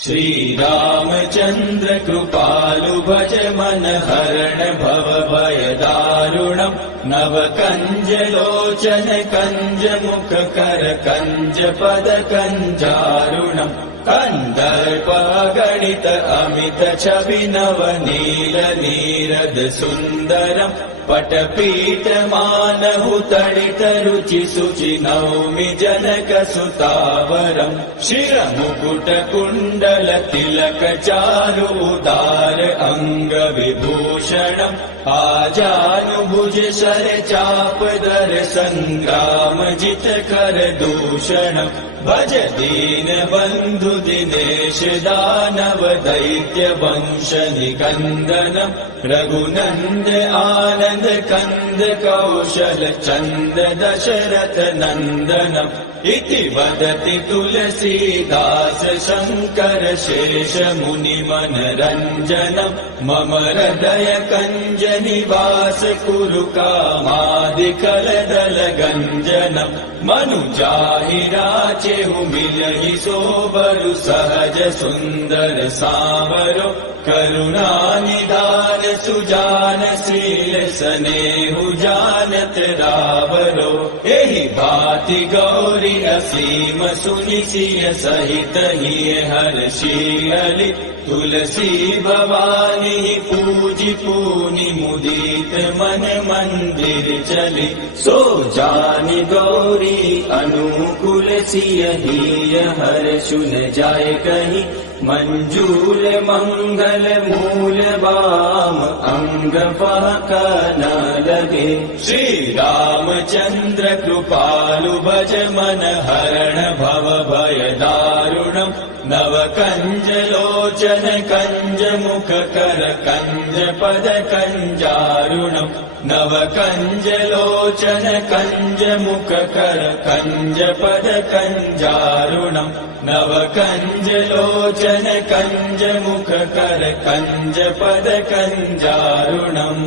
श्री रामचंद्र कृपालु भज मन हरण भव भय दारुणम् नव कंज लोचन कंज मुख कर कंज पद कंजारुणम् कंदर्प गणित अमित छवि नव नील नीरद सुंदरम् पटपीठ मानहु तडित रुचि शुचि नौमि जनक सुतावरम् शिरमुकुट कुण्डल तिलक चारु उदार अंग विभूषणम् आजानुभुज शर चाप दर संग्राम जित कर दूषणम् भज दीन बंधु दिनेश दानव दैत्य वंश निकंदनम् रघुनंद आनंद कंद कौशल चंद दशरथ नंदनम् इति वदति तुलसीदास शंकर शेष मुनि मनरंजनम् मम हृदय कंज निवास कुरु कामादिकल दल गंजनम् मनुजाहि राचेहु मिलहि सोबरु सहज सुंदर सावरो करुणा निधान सुजान शील सनेहु जानत रावरो एहि भांति गौरी असीम सुनि सिय सहित हिय हर्षियलि तुलसी भवानी पूजि पूनि मुदित मन मंदिर चली सो जानि गौरी अनुकूल सिय हिय हर्षु न जाय कहीं मंजूल मंगल मूल वाम अंग फहक न लगे श्री रामचंद्र कृपालु भज मन हरण भव भय दारुणम् नव कंज लोचन कंज मुख कर कंज पद कंजारुणम् नव कंज लोचन कंज मुख कर कंज पद कंजारुणम् नव कंज लोचन कंज मुख कर कंज पद कंजारुणम्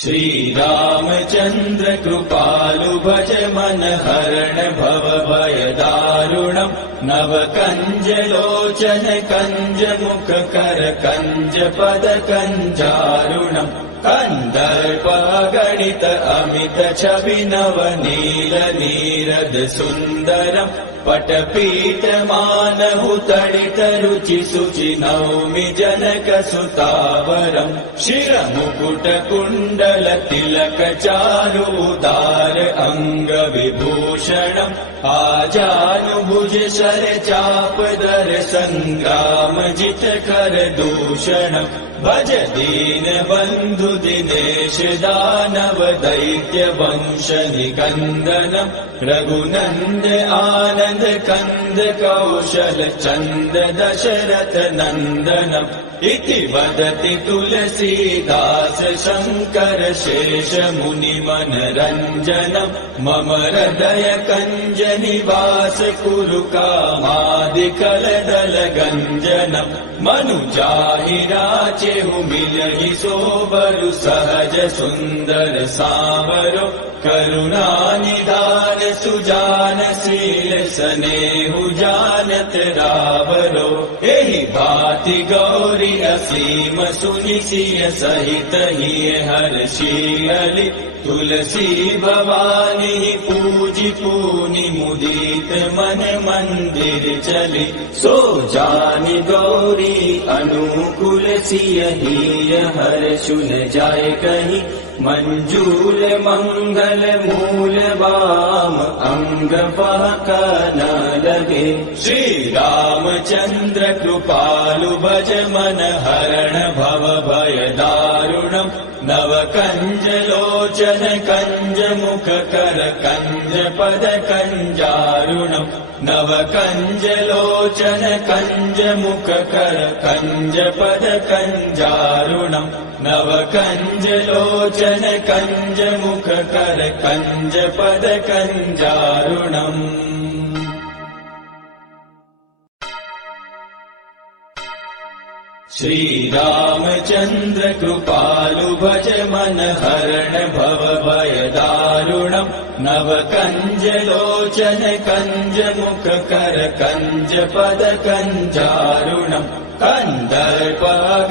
श्री रामचंद्र कृपालु भज मन हरण भव भय दारुणम् नव कंज लोचन कंज मुख कर कंज पद कंजारुणम् कंदर्प गणित अमित छवि नव नील नीरद सुंदरम् पटपीठ मानहु तडित रुचि शुचि नौमि जनक सुतावरम् शिरमुकुट कुण्डल तिलक चारु उदार अंग विभूषणम् आजानुभुज शर चाप दर संग्राम जित कर दूषणम् भज दीन बंधु दिनेश दानव दैत्य वंश निकंदनम् रघुनंद आनंद कंद कौशल चंद दशरथ नंदनम् इति वदति तुलसीदास शंकर शेष मुनि मनरंजनम् मम हृदय कंज निवास कुरु कामादिकल दल गंजनम् मनुजाहि राचेहु मिलहि सोबरु सहज सुंदर सावरो करुणा निधान सुजान शील सनेहु जानत रावरो एहि भाति गौरी असीम सुनि सिय सहित हिय हर्षियलि तुलसी भवानी पूजि पूनि मुदित मन मंदिर चली सो जानि गौरी अनुकूल सिय हिय हर्षुन जाय कहि मंजूल मंगल मूल वाम अंग फहक न लगे श्री रामचंद्र कृपालु भज मन हरण भव भय दारुणम् नव कंज लोचन कंज मुख कर कंज पद कंजारुणम् नव कंज लोचन कंज मुख कर कंज पद कंजारुणम् नव कंज लोचन कंज मुख कर कंज पद कंजारुणम् श्री रामचंद्र कृपालु भज मन हरण भव भय दारुणम् नव कंज लोचन कंज मुख कर कंज पद कंजारुणम् कंदर्प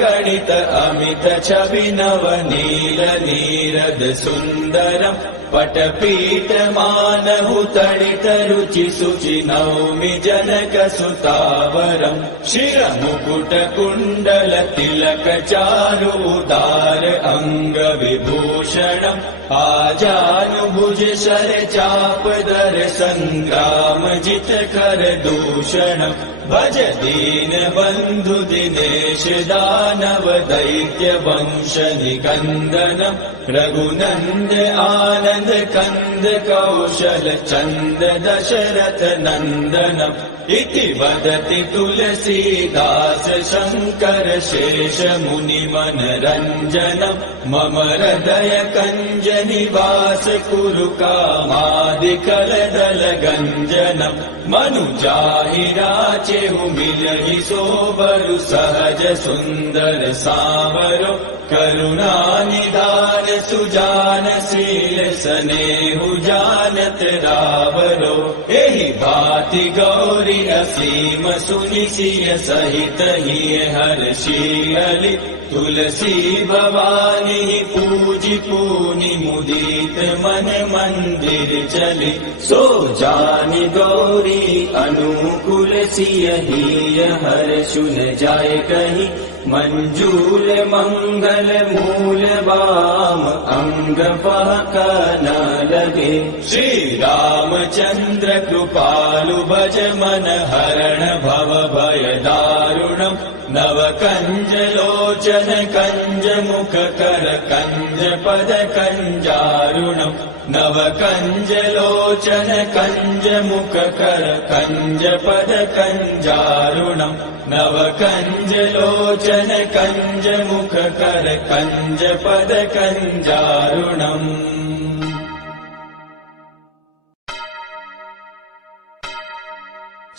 गणित अमित छवि नव नील नीरद सुंदरम् पटपीठ मानहु तडित रुचि शुचि नौमि जनक सुतावरम् शिरमुकुट कुण्डल तिलक चारु उदार अंग विभूषणम् आजानुभुज शर चाप दर संग्राम जित कर दूषणम् भज दीन बंधु दिनेश दानव दैत्य वंश निकंदनम् रघुनंद आनंद कंद कौशल चंद दशरथ नंदनम् इति वदति तुलसीदास शंकर शेष मुनि मनरंजनम् मम हृदय कंज निवास कुरु कामादिकल दल गंजनम् मनुजाहि राचेहु मिलहि सोबरु सहज सुंदर सावरो करुणा निधान सुजान शील सनेहु जानत रावरो एहि भाति गौरी असीम सुनि सिय सहित हिय हर्षियलि तुलसी भवानी पूजि पूनि मुदित मन मंदिर चली सो जानि गौरी अनुकूल सिय हिय हर्षुन जाय कहि मंजूल मंगल मूल वाम अंग फहक न लगे श्री रामचंद्र कृपालु भज मन हरण भव भय दारुणम् नव कंज लोचन कंज मुख कर कंज पद कंजारुणम् नव कंज लोचन कंज मुख कर कंज पद कंजारुणम् नव कंज लोचन कंज मुख कर कंज पद कंजारुणम्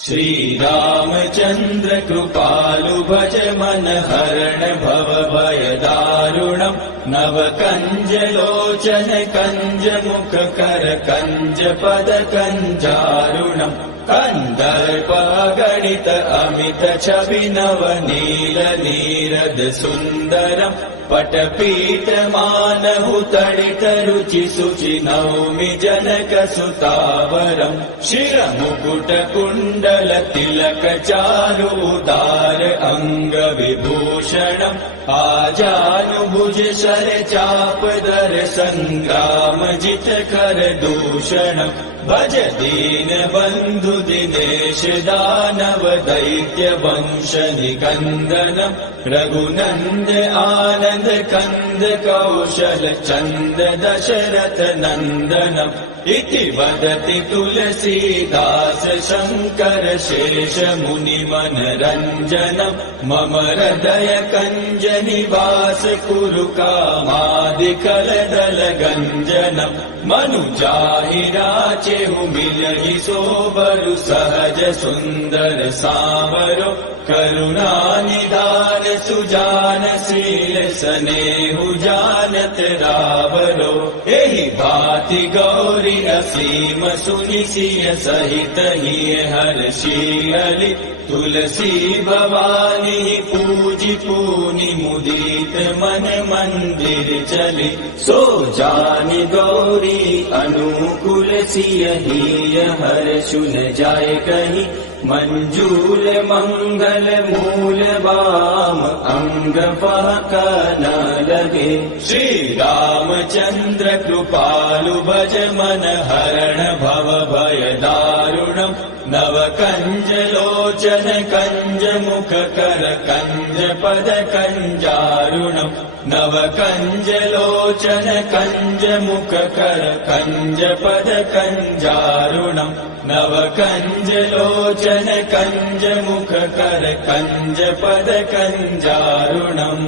श्री रामचंद्र कृपालु भज मन हरण भव भय दारुणम् नव कञ्जलोचन कञ्जमुख कर कञ्जपद कञ्जारुणम् कन्दर्पगणित अमित छवि नव नील नीरद सुन्दरम् पटपीठमानहु तडित रुचि शुचि नौमि जनक सुतावरम् शिरमुकुट कुण्डल तिलक चारु उदार अङ्ग विभूषणम् आजानुभुज शर चाप दर सङ्ग्राम जित कर दूषणम् भज दीन बन्धु दिनेश दानव दैत्य वंश निकन्दनम् रघुनन्द आनन्द कन्द कौशल चन्द दशरथ नन्दनम् इति वदति तुलसीदास शङ्कर शेष मुनि मनरञ्जनम् मम हृदय कञ्ज निवास कुरु कामादिकलदल गञ्जनम् मनुजाहि राचेहु मिलहि सोबरु सहज सुन्दर सावरो करुणा निधान सुजान शील स्नेहु जानत रावरो एहि भाति गौरी असीम सुनि सिय सहित हिय हर्षियलि तुलसी भवानी पूजि पूनि मुदित मन मंदिर चली सो जानि गौरी अनुकूल सिय हिय हर्षु न जाय कहि मंजूल मंगल मूल वाम अंग फहक न लगे श्री रामचंद्र कृपालु भज मन हरण भव भय दारुणम् नव कंज लोचन कंज मुख कर कंज पद कंजारुणम् नव कंज लोचन कंज मुख कर कंज पद कंजारुणम् नव कंज लोचन कंज मुख कर कंज पद कंजारुणम्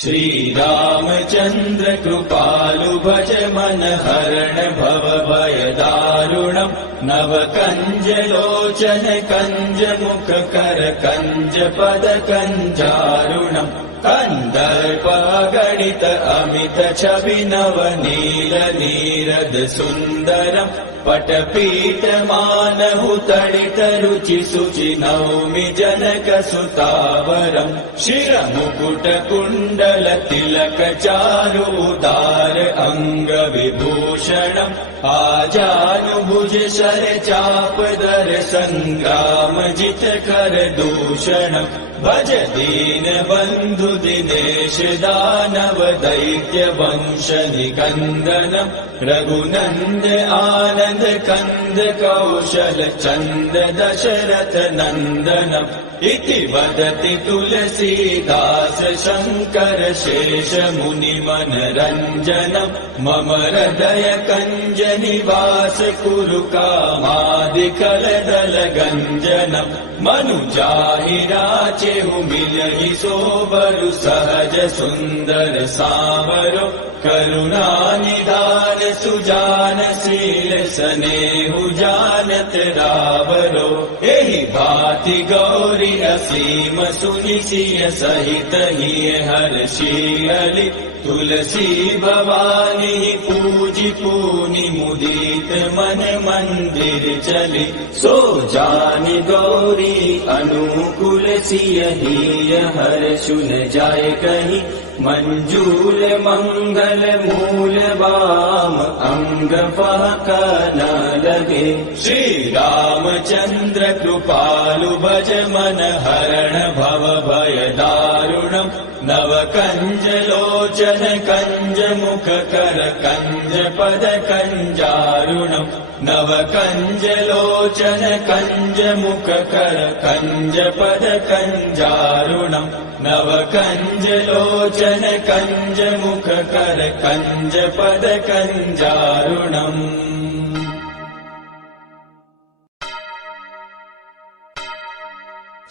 श्री रामचंद्र कृपालु भज मन हरण भव भय दारुणम् नव कंज लोचन कंज मुख कर कंज पद कंजारुणम् कन्दर्पगणित अमित छवि नव नील नीरद सुन्दरम् पटपीठमानहु तडित रुचि शुचि नौमि जनक सुतावरम् शिरमुकुट कुण्डल तिलक चारु उदार अङ्ग विभूषणम् आजानुभुज शर चाप दर सङ्ग्राम जित कर दूषणम् भज दीन बन्धु दिनेश दानव दैत्य वंश निकन्दनम् रघुनन्द आनन्द कन्द कौशल चन्द दशरथ नन्दनम् इति वदति तुलसीदास शङ्कर शेष मुनि मनरञ्जनम् मम हृदय कञ्ज निवास कुरु कामादिकलदल गञ्जनम् मनुजाहि राचेहु मिलहि सोबरु सहज सुन्दर सावरो करुणा निधान सुजान शील स्नेहु जानत रावरो एहि भाति गौरी असीम सुनि सिय सहित हिय हर्षियलि तुलसी भवानी पूजि पूनि मुदित मन मंदिर चली सो जानि गौरी अनुकूल सिय हिय हर्षु न जाय कहि मंजूल मंगल मूल वाम अंग फहक न लगे श्री रामचंद्र कृपालु भज मन हरण भव भय दारुणम् नव कंज लोचन कंज मुख कर कंज पद कंजारुणम् नव कंज लोचन कंज मुख कर कंज पद कंजारुणम् नव कंज लोचन कंज मुख कर कंज पद कंजारुणम्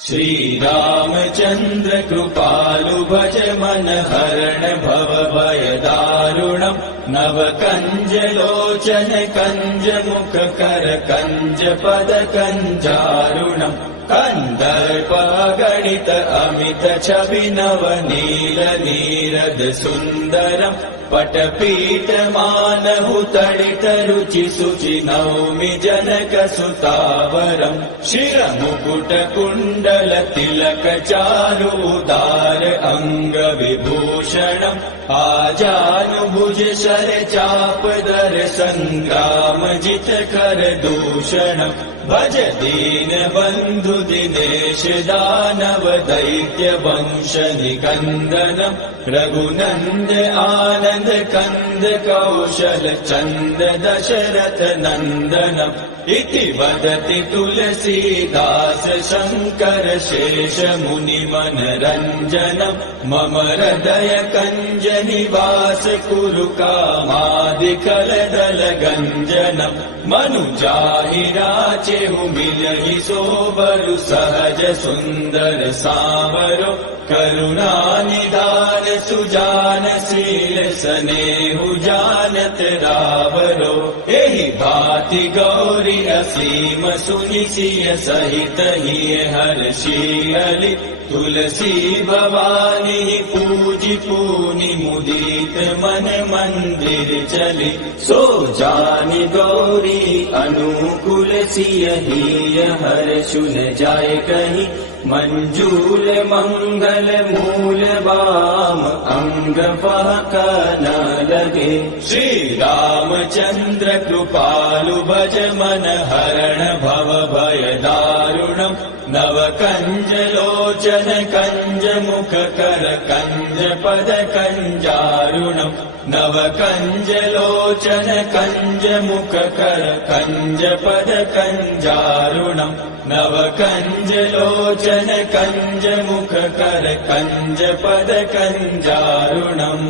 श्री रामचंद्र कृपालु भज मन हरण भव भय दारुणम् नव कंज लोचन कंज मुख कर कंज पद कंजारुणम् कन्दर्प गणित अमित छवि नवनील नीरद सुन्दरम् पटपीठ मानहु तडित रुचि शुचि नौमि जनक सुतावरम् शिरमुकुट कुण्डल तिलक चारु उदार अङ्ग विभूषणम् आजानुभुज शर चाप दर सङ्ग्राम जित कर दूषणम् भज दीन बन्धु दिनेश दानव दैत्य वंश निकन्दनम् रघुनन्द आनन्द कन्द कौशल चन्द दशरथ नन्दनम् इति वदति तुलसीदास शङ्कर शेष मुनि मनरञ्जनम् मम हृदय कञ्ज निवास कुरु कामादिकलदल गञ्जनम् मनुजाहि राचेहु मिलहि सोबरु सहज सुन्दर सावरो करुणा निधान सुजान शील स्नेहु जानत रावरो एहि भाति गौरी असीम सुनि सिय सहित हिय हर्षियलि तुलसी भवानी पूजि पूनि मुदित मन मंदिर चली सो जानि गौरी अनुकूल सिय हिय हर्षु न जाय कहि मंजूल मंगल मूल वाम अंग फहक न लगे श्री रामचंद्र कृपालु भज मन हरण भव भय दारुणम् नव कंज लोचन कंज मुख कर कंज पद कंजारुणम् नव कंज लोचन कंज मुख कर कंज पद कंजारुणम् नव कंज लोचन कंज मुख कर कंज पद कंजारुणम्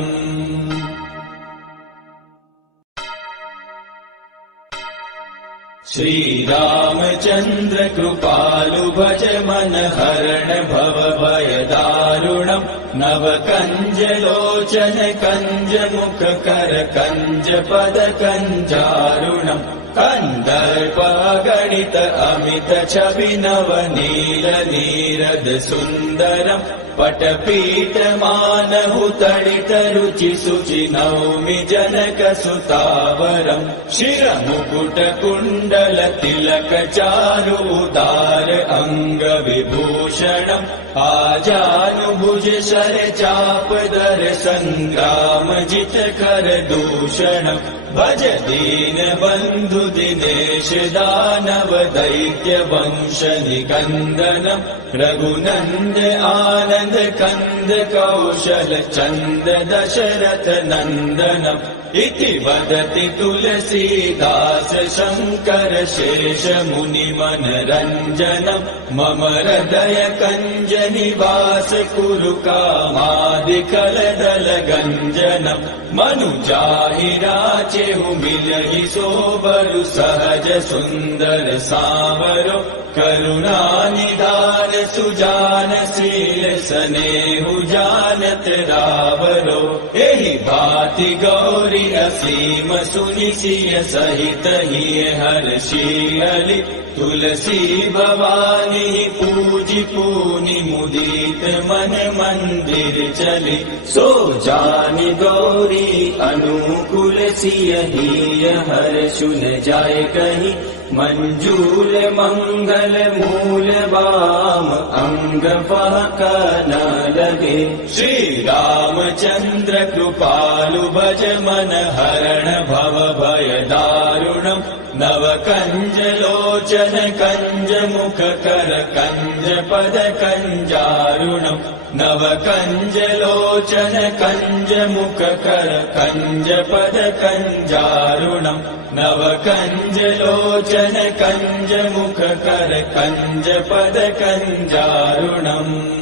श्री रामचंद्र कृपालु भज मन हरण भव भय दारुणम् नव कंज लोचन कंज मुख कर कंज पद कंजारुणम् कन्दर्प गणित अमित छवि नवनील नीरद सुन्दरम् पटपीठ मानहु तडित रुचि शुचि नौमि जनक सुतावरम् शिरमुकुट कुण्डल तिलक चारु उदार अङ्ग विभूषणम् आजानुभुज शर चाप दर सङ्ग्राम जित कर दूषणम् भज दीन बन्धु दिनेश दानव दैत्य वंश निकन्दनम् रघुनन्द आनन्द कन्द कौशल चन्द दशरथ नन्दनम् इति वदति तुलसीदास शङ्कर शेष मुनि मनरञ्जनम् मम हृदय कञ्ज निवास कुरु कामादिकलदल गञ्जनम् मनुजाहि राचेहु मिलहि सोबरु सहज सुन्दर सावरो करुणा निधान सुजान शील स्नेहु जानत रावरो एहि भाति गौरी असीम सुनि सिय सहित हिय हर्षियलि तुलसी भवानी पूजि पूनि मुदित मन मंदिर चली सो जानि गौरी अनुकूल सिय हिय हर्षु न जाय कहि मंजूल मंगल मूल वाम अंग फहक न लगे श्री रामचंद्र कृपालु भज मन हरण भव भय दारुणम् नव कंज लोचन कंज मुख कर कंज पद कंजारुणम् नव कंज लोचन कंज मुख कर कंज पद कंजारुणम् नव कंज लोचन कंज मुख कर कंज पद कंजारुणम्।